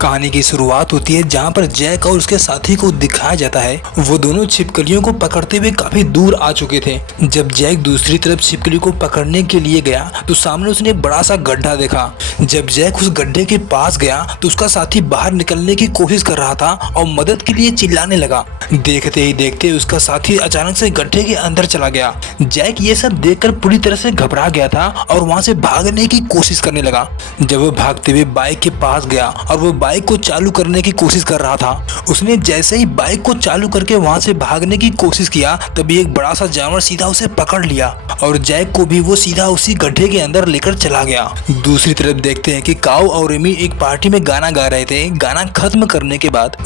कहानी की शुरुआत होती है जहाँ पर जैक और उसके साथी को दिखाया जाता है वो दोनों छिपकलियों को पकड़ते हुए काफी दूर आ चुके थे। जब जैक दूसरी तरफ छिपकली को पकड़ने के लिए गया तो सामने उसने एक बड़ा सा गड्ढा देखा। जब जैक उस गड्ढे के पास गया तो उसका साथी बाहर निकलने की कोशिश कर रहा था और मदद के लिए चिल्लाने लगा। देखते ही देखते उसका साथी अचानक से गड्ढे के अंदर चला गया। जैक ये सब देखकर पूरी तरह से घबरा गया था और वहां से भागने की कोशिश करने लगा। जब वो भागते हुए बाइक के पास गया और वो बाइक को चालू करने की कोशिश कर रहा था, उसने जैसे ही बाइक को चालू करके वहां से भागने की कोशिश किया तभी एक बड़ा सा जानवर सीधा उसे पकड़ लिया और जैक को भी वो सीधा उसी गड्ढे के अंदर लेकर चला गया। दूसरी तरफ देखते हैं कि काऊ और एमी एक पार्टी में गाना गा रहे थे। गाना खत्म करने के बाद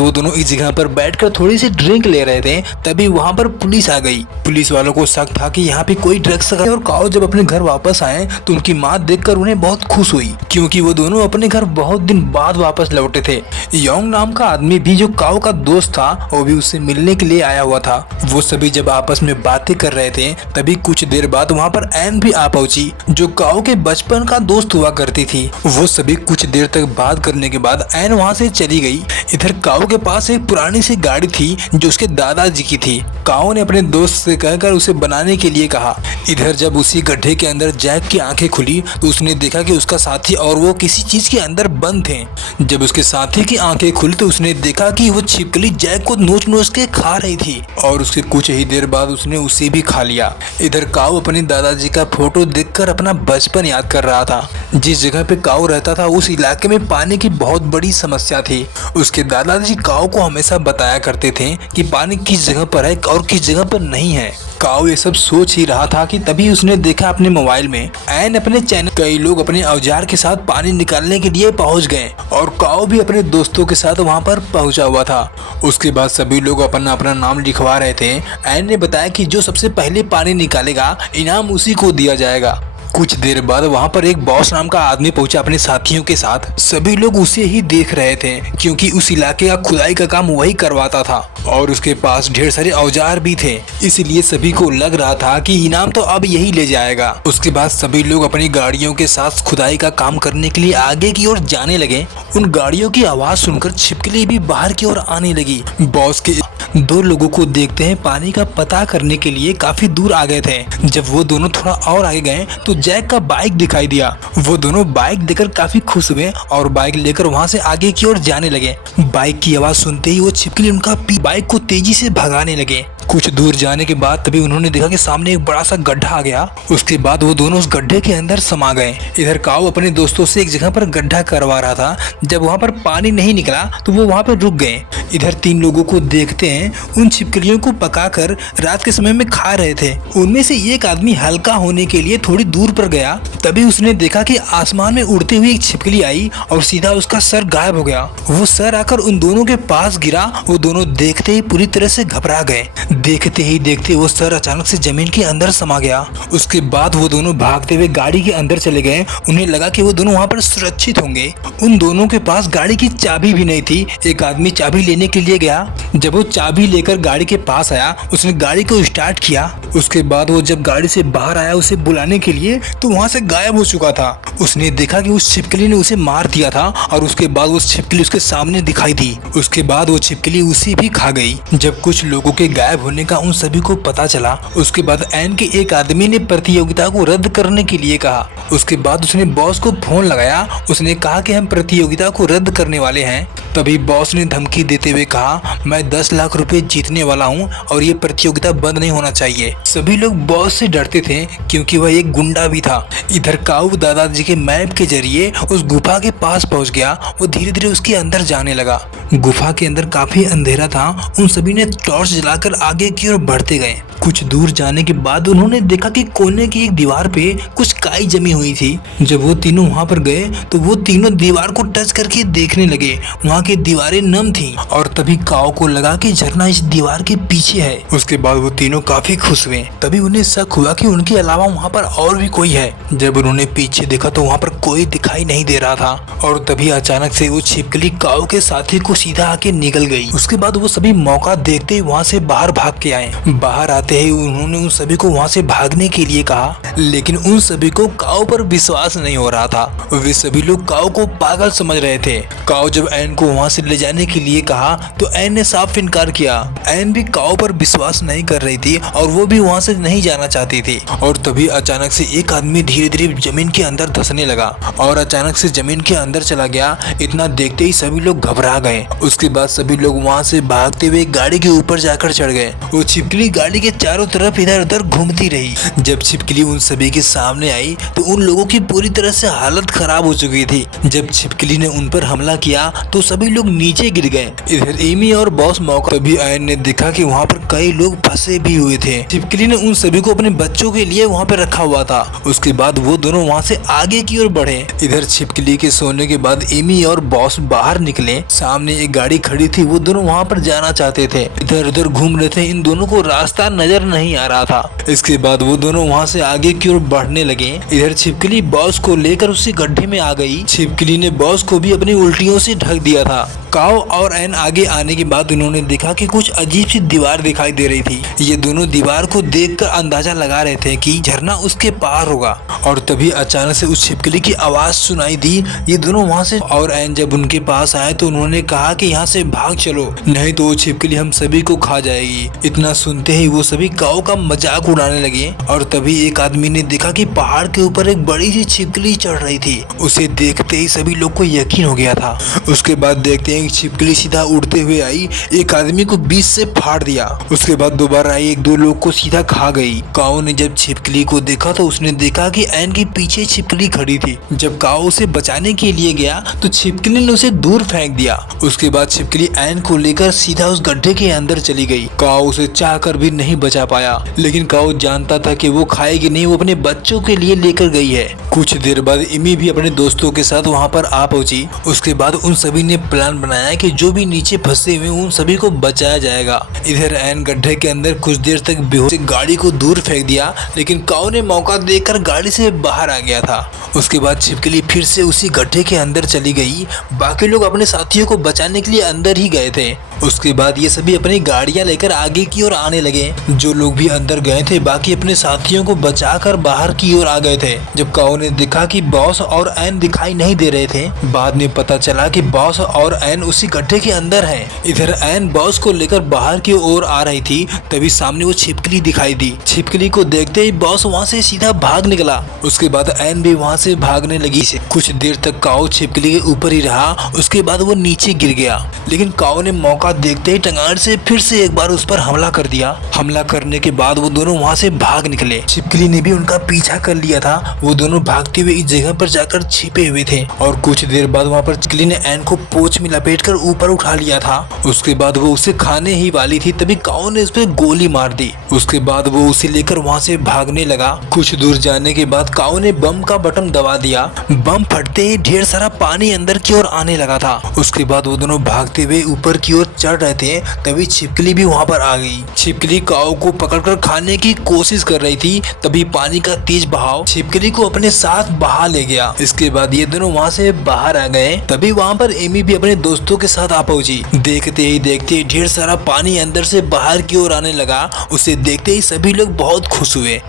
वो दोनों इस जगह पर बैठकर थोड़ी सी ड्रिंक ले रहे थे। तभी वहाँ पर पुलिस आ गई। पुलिस वालों को शक था कि यहाँ पे कोई ड्रग्स है और काऊ जब अपने घर वापस आए तो उनकी माँ देखकर उन्हें बहुत खुश हुई क्योंकि वो दोनों अपने घर बहुत दिन बाद वापस लौटे थे। योंग नाम का आदमी भी जो काऊ का दोस्त था वो भी उससे मिलने के लिए आया हुआ था। वो सभी जब आपस में बातें कर रहे थे तभी कुछ देर बाद वहाँ पर एन भी आ पहुंची जो काऊ के बचपन का दोस्त हुआ करती थी। वो सभी कुछ देर तक बात करने के बाद एन वहाँ से चली गई। इधर काऊ के पास एक पुरानी सी गाड़ी थी जो उसके दादाजी की थी। काऊ ने अपने दोस्त से कहकर उसे बनाने के लिए कहा। इधर जब उसी गड्ढे के अंदर जैक की आंखें खुली तो उसने देखा कि उसका साथी और वो किसी चीज के अंदर बंद थे। जब उसके साथी की आंखें खुली तो उसने देखा कि वो छिपकली जैक को नोच नोच के खा रही थी और उसके कुछ ही देर बाद उसने उसे भी खा लिया। इधर काऊ अपने दादाजी का फोटो देखकर अपना बचपन याद कर रहा था। जिस जगह पे काऊ रहता था उस इलाके में पानी की बहुत बड़ी समस्या थी। उसके दादाजी काऊ को हमेशा बताया करते थे कि पानी किस जगह पर है और किस जगह पर नहीं है। काऊ ये सब सोच ही रहा था कि तभी उसने देखा अपने मोबाइल में एन अपने चैनल कई लोग अपने औजार के साथ पानी निकालने के लिए पहुंच गए और काऊ भी अपने दोस्तों के साथ वहां पर पहुंचा हुआ था। उसके बाद सभी लोग अपना अपना नाम लिखवा रहे थे। एन ने बताया कि जो सबसे पहले पानी निकालेगा इनाम उसी को दिया जाएगा। कुछ देर बाद वहां पर एक बॉस नाम का आदमी पहुंचा अपने साथियों के साथ। सभी लोग उसे ही देख रहे थे क्योंकि उस इलाके का खुदाई का काम वही करवाता था और उसके पास ढेर सारे औजार भी थे, इसलिए सभी को लग रहा था कि इनाम तो अब यही ले जाएगा। उसके बाद सभी लोग अपनी गाड़ियों के साथ खुदाई का काम करने के लिए आगे की ओर जाने लगे। उन गाड़ियों की आवाज सुनकर छिपकली भी बाहर की ओर आने लगी। बॉस के दो लोगों को देखते हैं पानी का पता करने के लिए काफी दूर आ गए थे। जब वो दोनों थोड़ा और आगे गए तो जैक का बाइक दिखाई दिया। वो दोनों बाइक देखकर काफी खुश हुए और बाइक लेकर वहां से आगे की ओर जाने लगे। बाइक की आवाज सुनते ही वो छिपकली उनका बाइक को तेजी से भगाने लगे। कुछ दूर जाने के बाद तभी उन्होंने देखा कि सामने एक बड़ा सा गड्ढा आ गया। उसके बाद वो दोनों उस गड्ढे के अंदर समा गए। इधर काऊ अपने दोस्तों से एक जगह पर गड्ढा करवा रहा था। जब वहां पर पानी नहीं निकला तो वो वहां पर रुक गए। इधर तीन लोगों को देखते हैं उन छिपकलियों को पकाकर रात के समय में खा रहे थे। उनमें से एक आदमी हल्का होने के लिए थोड़ी दूर पर गया। तभी उसने देखा कि आसमान में उड़ती हुई एक छिपकली आई और सीधा उसका सर गायब हो गया। वो सर आकर उन दोनों के पास गिरा। वो दोनों देखते ही पूरी तरह से घबरा गए। देखते ही देखते वो सर अचानक से जमीन के अंदर समा गया। उसके बाद वो दोनों भागते हुए गाड़ी के अंदर चले गए। उन्हें लगा कि वो दोनों वहाँ पर सुरक्षित होंगे। उन दोनों के पास गाड़ी की चाबी भी नहीं थी। एक आदमी चाबी लेने के लिए गया। जब वो चाबी लेकर गाड़ी के पास आया उसने गाड़ी को स्टार्ट किया। उसके बाद वो जब गाड़ी से बाहर आया उसे बुलाने के लिए तो वहाँ से गायब हो चुका था। उसने देखा कि उस छिपकली ने उसे मार दिया था और उसके बाद वो छिपकली उसके सामने दिखाई दी। उसके बाद वो छिपकली उसे भी खा गई। जब कुछ लोगों के गायब होने का उन सभी को पता चला उसके बाद एन के एक आदमी ने प्रतियोगिता को रद्द करने के लिए कहा। उसके बाद उसने बॉस को फोन लगाया। उसने कहा कि हम प्रतियोगिता को रद्द करने वाले हैं। तभी बॉस ने धमकी देते हुए कहा मैं 10 लाख रुपए जीतने वाला हूँ और ये प्रतियोगिता बंद नहीं होना चाहिए। सभी लोग बॉस से डरते थे क्योंकि वह एक गुंडा भी था। इधर काऊ दादाजी के मैप के जरिए उस गुफा के पास पहुंच गया। वो धीरे धीरे उसके अंदर जाने लगा। गुफा के अंदर काफी अंधेरा था। उन सभी ने टॉर्च जलाकर आगे की ओर बढ़ते गए। कुछ दूर जाने के बाद उन्होंने देखा कि कोने की एक दीवार पे कुछ काई जमी हुई थी। जब वो तीनों वहां पर गए तो वो तीनों दीवार को टच करके देखने लगे। वहां की दीवारें नम थी और तभी काऊ को लगा कि झरना इस दीवार के पीछे है। उसके बाद वो तीनों काफी खुश हुए। तभी उन्हें शक हुआ कि उनके अलावा वहाँ पर और भी कोई है। जब उन्होंने पीछे देखा तो वहाँ पर कोई दिखाई नहीं दे रहा था और तभी अचानक से वो छिपकली काऊ के साथी को सीधा आके निकल गई। उसके बाद वो सभी मौका देखते ही वहाँ से बाहर भाग के आए। बाहर आते ही उन्होंने उन सभी को वहाँ से भागने के लिए कहा, लेकिन उन सभी को काओ पर विश्वास नहीं हो रहा था। वे सभी लोग काओ को पागल समझ रहे थे। काओ जब एन को वहाँ से ले जाने के लिए कहा तो एन ने साफ इनकार किया। एन भी काओ पर विश्वास नहीं कर रही थी और वो भी वहाँ से नहीं जाना चाहती थी। और तभी अचानक से एक आदमी धीरे धीरे जमीन के अंदर धंसने लगा और अचानक से जमीन के अंदर चला गया। इतना देखते ही सभी लोग घबरा गए। उसके बाद सभी लोग वहाँ से भागते हुए गाड़ी के ऊपर जाकर चढ़ गए। वो छिपकली गाड़ी के चारों तरफ इधर उधर घूमती रही। जब छिपकली उन सभी के सामने आई तो उन लोगों की पूरी तरह से हालत खराब हो चुकी थी। जब छिपकली ने उन पर हमला किया तो सभी लोग नीचे गिर गए। इधर एमी और बॉस मौका तभी एन ने देखा कि वहाँ पर कई लोग फंसे भी हुए थे। छिपकली ने उन सभी को अपने बच्चों के लिए वहाँ पर रखा हुआ था। उसके बाद वो दोनों वहाँ से आगे की ओर बढ़े। इधर छिपकली के सोने के बाद एमी और बॉस बाहर निकले। सामने एक गाड़ी खड़ी थी, वो दोनों वहाँ पर जाना चाहते थे। इधर उधर घूम रहे थे, इन दोनों को रास्ता नजर नहीं आ रहा था। इसके बाद वो दोनों वहाँ से आगे की ओर बढ़ने लगे। इधर छिपकली बॉस को लेकर उसी गड्ढे में आ गई। छिपकली ने बॉस को भी अपनी उल्टियों से ढक दिया था। काओ और एन आगे आने के बाद उन्होंने देखा कि कुछ अजीब सी दीवार दिखाई दे रही थी। ये दोनों दीवार को देखकर अंदाजा लगा रहे थे कि झरना उसके पार होगा। और तभी अचानक से उस छिपकली की आवाज सुनाई दी। ये दोनों वहाँ से और एन जब उनके पास आए तो उन्होंने कहा कि यहाँ से भाग चलो, नहीं तो वो छिपकली हम सभी को खा जाएगी। इतना सुनते ही वो सभी काओ का मजाक उड़ाने लगे। और तभी एक आदमी ने देखा कि पहाड़ के ऊपर एक बड़ी सी छिपकली चढ़ रही थी। उसे देखते ही सभी लोग को यकीन हो गया था। उसके बाद देखते हैं छिपकली सीधा उड़ते हुए आई, एक आदमी को बीच से फाड़ दिया। उसके बाद दोबारा आई, एक दो लोग को सीधा खा गई। काओ ने जब छिपकली को देखा तो उसने देखा कि एन के पीछे छिपकली खड़ी थी। जब काओ उसे बचाने के लिए गया तो छिपकली ने उसे दूर फेंक दिया। उसके बाद छिपकली एन को लेकर सीधा उस गड्ढे के अंदर चली गई। काओ उसे चाहकर भी नहीं बचा पाया, लेकिन काओ जानता था कि वो खाएगी नहीं, वो अपने बच्चों के लिए लेकर गई है। कुछ देर बाद इमी भी अपने दोस्तों के साथ वहाँ पर आ पहुंची। उसके बाद उन सभी ने प्लान बनाया कि जो भी नीचे फंसे हुए उन सभी को बचाया जाएगा। इधर एन गड्ढे के अंदर कुछ देर तक बेहोश गाड़ी को दूर फेंक दिया, लेकिन काओ ने मौका देखकर गाड़ी से बाहर आ गया था। उसके बाद छिपकली फिर से उसी गड्ढे के अंदर चली गई। बाकी लोग अपने साथियों को बचाने के लिए अंदर ही गए थे। उसके बाद ये सभी अपनी गाड़ियां लेकर आगे की ओर आने लगे। जो लोग भी अंदर गए थे बाकी अपने साथियों को बचाकर बाहर की ओर आ गए थे। जब काओ ने देखा कि बॉस और एन दिखाई नहीं दे रहे थे, बाद में पता चला कि बॉस और एन उसी गड्ढे के अंदर हैं। इधर एन बॉस को लेकर बाहर की ओर आ रही थी, तभी सामने वो छिपकली दिखाई दी। छिपकली को देखते ही बॉस वहाँ से सीधा भाग निकला। उसके बाद एन भी वहाँ से भागने लगी। कुछ देर तक काओ छिपकली के ऊपर ही रहा, उसके बाद वो नीचे गिर गया। लेकिन काओ ने मौका देखते ही टंगार से फिर से एक बार उस पर हमला कर दिया। हमला करने के बाद वो दोनों वहाँ से भाग निकले। छिपकली ने भी उनका पीछा कर लिया था। वो दोनों भागते हुए इस जगह पर जाकर छिपे हुए थे और कुछ देर बाद वहाँ पर छिपकली ने एन को पोंछ में लपेटकर ऊपर उठा लिया था। उसके बाद वो उसे खाने ही वाली थी, तभी काओ ने उस पर गोली मार दी। उसके बाद वो उसे लेकर वहाँ से भागने लगा। कुछ दूर जाने के बाद काओ ने बम का बटन दबा दिया। बम फटते ही ढेर सारा पानी अंदर की ओर आने लगा था। उसके बाद वो दोनों भागते हुए ऊपर की ओर चढ़ रहे थे, तभी छिपकली भी वहाँ पर आ गई। छिपकली काओ को पकड़कर खाने की कोशिश कर रही थी, तभी पानी का तेज बहाव छिपकली को अपने साथ बहा ले गया। इसके बाद ये दोनों वहाँ से बाहर आ गए। तभी वहाँ पर एमी भी अपने दोस्तों के साथ आ पहुंची। देखते ही देखते ढेर सारा पानी अंदर से बाहर की ओर आने लगा। उसे देखते ही सभी लोग बहुत खुश हुए।